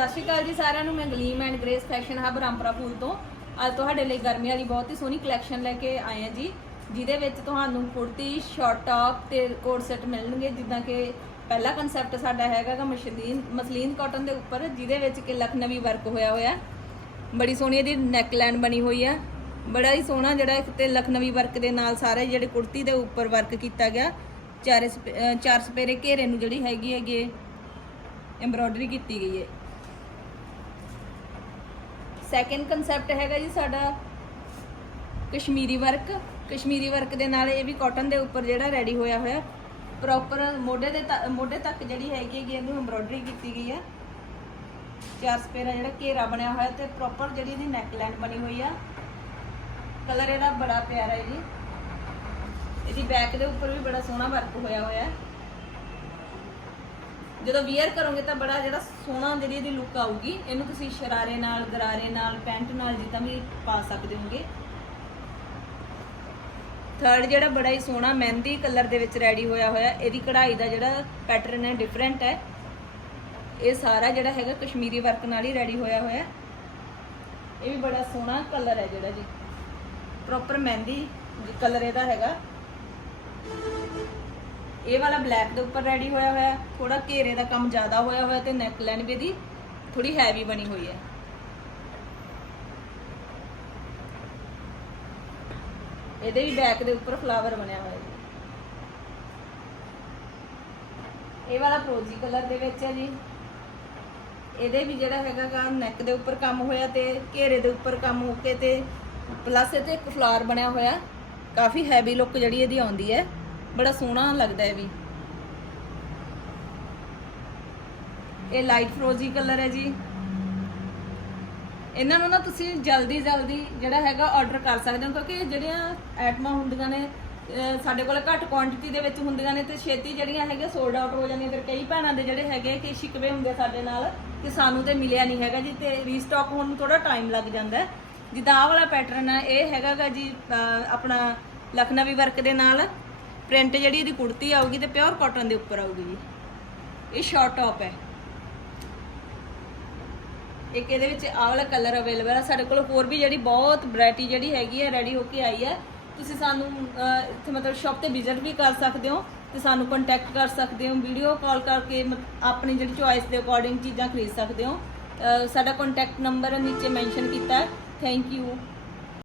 ਸਤਿ ਸ਼੍ਰੀ ਅਕਾਲ ਜੀ ਸਾਰਿਆਂ ਨੂੰ। ਮੈਂ glam and grace fashion hub Rampura Phul ਤੋਂ। ਅੱਜ ਤੁਹਾਡੇ ਲਈ ਗਰਮੀ ਵਾਲੀ ਬਹੁਤ ਹੀ ਸੋਹਣੀ ਕਲੈਕਸ਼ਨ ਲੈ ਕੇ ਆਏ ਹਾਂ ਜੀ, ਜਿਹਦੇ ਵਿੱਚ ਤੁਹਾਨੂੰ ਕੁੜਤੀ ਸ਼ਾਰਟ ਟਾਪ ਤੇ ਕੋਟ ਸੈਟ ਮਿਲਣਗੇ। ਜਿੱਦਾਂ ਕਿ ਪਹਿਲਾ ਕਨਸੈਪਟ ਸਾਡਾ ਹੈਗਾ ਗਾ ਮਸ਼ਲੀਨ, ਮਸਲੀਨ ਕਾਟਨ ਦੇ ਉੱਪਰ, ਜਿਹਦੇ ਵਿੱਚ ਕਿ ਲਖਨਵੀ ਵਰਕ ਹੋਇਆ ਹੋਇਆ। ਬੜੀ ਸੋਹਣੀ ਇਹਦੀ ਨੈਕ ਬਣੀ ਹੋਈ ਆ। ਬੜਾ ਹੀ ਸੋਹਣਾ ਜਿਹੜਾ ਇੱਕ ਤੇ ਲਖਨਵੀ ਵਰਕ ਦੇ ਨਾਲ ਸਾਰੇ ਜਿਹੜੇ ਕੁੜਤੀ ਦੇ ਉੱਪਰ ਵਰਕ ਕੀਤਾ ਗਿਆ। ਚਾਰੇ ਸਪ- ਚਾਰ ਸਪੇਰੇ ਘੇਰੇ ਨੂੰ ਜਿਹੜੀ ਹੈਗੀ ਹੈਗੀ ਐਮਬ੍ਰੋਇਡਰੀ ਕੀਤੀ ਗਈ ਹੈ ਸੈਕਿੰਡ ਕਨਸੈਪਟ ਹੈਗਾ ਜੀ ਸਾਡਾ ਕਸ਼ਮੀਰੀ ਵਰਕ ਕਸ਼ਮੀਰੀ ਵਰਕ ਦੇ ਨਾਲ ਇਹ ਵੀ ਕਾਟਨ ਦੇ ਉੱਪਰ ਜਿਹੜਾ ਰੈਡੀ ਹੋਇਆ ਹੋਇਆ। ਪ੍ਰੋਪਰ ਮੋਢੇ ਦੇ ਤ- ਮੋਢੇ ਤੱਕ ਜਿਹੜੀ ਹੈਗੀ ਹੈਗੀ ਇਹਨੂੰ ਐਮਬ੍ਰੋਇਡਰੀ ਕੀਤੀ ਗਈ ਆ। ਚਾਰ ਸਪੇਰਾ ਜਿਹੜਾ ਘੇਰਾ ਬਣਿਆ ਹੋਇਆ ਤੇ ਪ੍ਰੋਪਰ ਜਿਹੜੀ ਇਹਦੀ ਨੈਕ ਬਣੀ ਹੋਈ ਆ। ਕਲਰ ਇਹਦਾ ਬੜਾ ਪਿਆਰਾ ਹੈ ਜੀ। ਇਹਦੀ ਬੈਕ ਦੇ ਉੱਪਰ ਵੀ ਬੜਾ ਸੋਹਣਾ ਵਰਕ ਹੋਇਆ ਹੋਇਆ। ਹੈ ਜਦੋਂ ਵੀਅਰ ਕਰੋਗੇ ਤਾਂ ਬੜਾ ਜਿਹੜਾ ਸੋਹਣਾ ਜਿਹੜੀ ਇਹਦੀ ਲੁੱਕ ਆਊਗੀ। ਇਹਨੂੰ ਤੁਸੀਂ ਸ਼ਰਾਰੇ ਨਾਲ, ਗਰਾਰੇ ਨਾਲ, ਪੈਂਟ ਨਾਲ ਜਿੱਦਾਂ ਵੀ ਪਾ ਸਕਦੇ ਹੋਗੇ। ਥਰਡ ਜਿਹੜਾ ਬੜਾ ਹੀ ਸੋਹਣਾ ਮਹਿੰਦੀ ਕਲਰ ਦੇ ਵਿੱਚ ਰੈਡੀ ਹੋਇਆ ਹੋਇਆ, ਇਹਦੀ ਕਢਾਈ ਦਾ ਜਿਹੜਾ ਪੈਟਰਨ ਹੈ ਡਿਫਰੈਂਟ ਹੈ। ਇਹ ਸਾਰਾ ਜਿਹੜਾ ਹੈਗਾ ਕਸ਼ਮੀਰੀ ਵਰਕ ਨਾਲ ਹੀ ਰੈਡੀ ਹੋਇਆ ਹੋਇਆ। ਇਹ ਵੀ ਬੜਾ ਸੋਹਣਾ ਕਲਰ ਹੈ ਜਿਹੜਾ ਜੀ। ਪ੍ਰੋਪਰ ਮਹਿੰਦੀ ਕਲਰ ਇਹਦਾ ਹੈਗਾ। ਇਹ ਵਾਲਾ ਬਲੈਕ ਦੇ ਉੱਪਰ ਰੈਡੀ ਹੋਇਆ ਹੋਇਆ ਥੋੜਾ ਘੇਰੇ ਦਾ ਕੰਮ ਜ਼ਿਆਦਾ ਹੋਇਆ ਹੋਇਆ ਤੇ ਨੈਕ ਲਾਈਨ ਵੀ ਇਹਦੀ ਥੋੜੀ ਹੈਵੀ ਬਣੀ ਹੋਈ ਹੈ। ਇਹਦੇ ਵੀ ਬੈਕ ਦੇ ਉੱਪਰ ਫਲਾਵਰ ਬਣਿਆ ਹੋਇਆ ਜੀ। ਇਹ ਵਾਲਾ ਫਰੋਜ਼ੀ ਕਲਰ ਦੇ ਵਿੱਚ ਹੈ ਜੀ। ਇਹਦੇ ਵੀ ਜਿਹੜਾ ਹੈਗਾ ਗਾ ਨੈਕ ਦੇ ਉੱਪਰ ਕੰਮ ਹੋਇਆ ਤੇ ਘੇਰੇ ਦੇ ਉੱਪਰ ਕੰਮ ਹੋ ਕੇ ਤੇ ਪਲੱਸ ਇਹ ਤੇ ਇੱਕ ਫਲਾਰ ਬਣਿਆ ਹੋਇਆ। ਕਾਫੀ ਹੈਵੀ ਲੁੱਕ ਜਿਹੜੀ ਇਹਦੀ ਆਉਂਦੀ ਹੈ। ਬੜਾ ਸੋਹਣਾ ਲੱਗਦਾ ਹੈ ਵੀ। ਇਹ ਲਾਈਟ ਫਰੋਜ਼ੀ ਕਲਰ ਹੈ ਜੀ। ਇਹਨਾਂ ਨੂੰ ਨਾ ਤੁਸੀਂ ਜਲਦੀ ਜਲਦੀ ਜਿਹੜਾ ਹੈਗਾ ਆਰਡਰ ਕਰ ਸਕਦੇ ਹੋ, ਕਿਉਂਕਿ ਜਿਹੜੀਆਂ ਆਈਟਮਾਂ ਹੁੰਦੀਆਂ ਨੇ ਸਾਡੇ ਕੋਲ ਘੱਟ ਕੁਆਂਟੀਟੀ ਦੇ ਵਿੱਚ ਹੁੰਦੀਆਂ ਨੇ ਤੇ ਛੇਤੀ ਜਿਹੜੀਆਂ ਹੈਗੀਆਂ ਸੋਲਡ ਆਊਟ ਹੋ ਜਾਂਦੀਆਂ। ਫਿਰ ਕਈ ਭੈਣਾਂ ਦੇ ਜਿਹੜੇ ਹੈਗੇ ਕਿ ਸ਼ਿਕਵੇ ਹੁੰਦੇ ਸਾਡੇ ਨਾਲ ਕਿ ਸਾਨੂੰ ਤੇ ਮਿਲਿਆ ਨਹੀਂ ਹੈਗਾ ਜੀ ਤੇ ਰੀਸਟਾਕ ਹੋਣ ਨੂੰ ਥੋੜਾ ਟਾਈਮ ਲੱਗ ਜਾਂਦਾ ਜਿੱਦਾਂ ਆਹ ਵਾਲਾ ਪੈਟਰਨ ਹੈ, ਇਹ ਹੈਗਾਗਾ ਜੀ ਆਪਣਾ ਲਖਨਵੀ ਵਰਕ ਦੇ ਨਾਲ। ਪ੍ਰਿੰਟ ਜਿਹੜੀ ਇਹਦੀ ਕੁੜਤੀ ਆਊਗੀ ਤੇ ਪਿਓਰ ਕਾਟਨ ਦੇ ਉੱਪਰ ਆਊਗੀ ਜੀ। ਇਹ ਸ਼ਾਰਟ ਟਾਪ ਹੈ। ਇੱਕ ਇਹਦੇ ਵਿੱਚ ਆਹ ਵਾਲਾ ਕਲਰ ਅਵੇਲੇਬਲ ਹੈ ਸਾਡੇ ਕੋਲ ਹੋਰ ਵੀ ਜਿਹੜੀ ਬਹੁਤ ਵੈਰਾਈਟੀ ਜਿਹੜੀ ਹੈਗੀ ਹੈ ਰੈਡੀ ਹੋ ਕੇ ਆਈ ਹੈ ਤੁਸੀਂ ਸਾਨੂੰ ਇੱਥੇ ਮਤਲਬ ਸ਼ਾਪ ਤੇ ਵਿਜ਼ਿਟ ਵੀ ਕਰ ਸਕਦੇ ਹੋ ਤੇ ਸਾਨੂੰ ਕੰਟੈਕਟ ਕਰ ਸਕਦੇ ਹੋ। ਵੀਡੀਓ ਕਾਲ ਕਰਕੇ ਮਤ- ਆਪਣੀ ਜਿਹੜੀ ਚੁਆਇਸ ਦੇ ਅਕੋਰਡਿੰਗ ਚੀਜ਼ਾਂ ਖਰੀਦ ਸਕਦੇ ਹੋ। ਸਾਡਾ ਕੰਟੈਕਟ ਨੰਬਰ ਨੀਚੇ ਮੈਂਸ਼ਨ ਕੀਤਾ ਹੈ। Thank you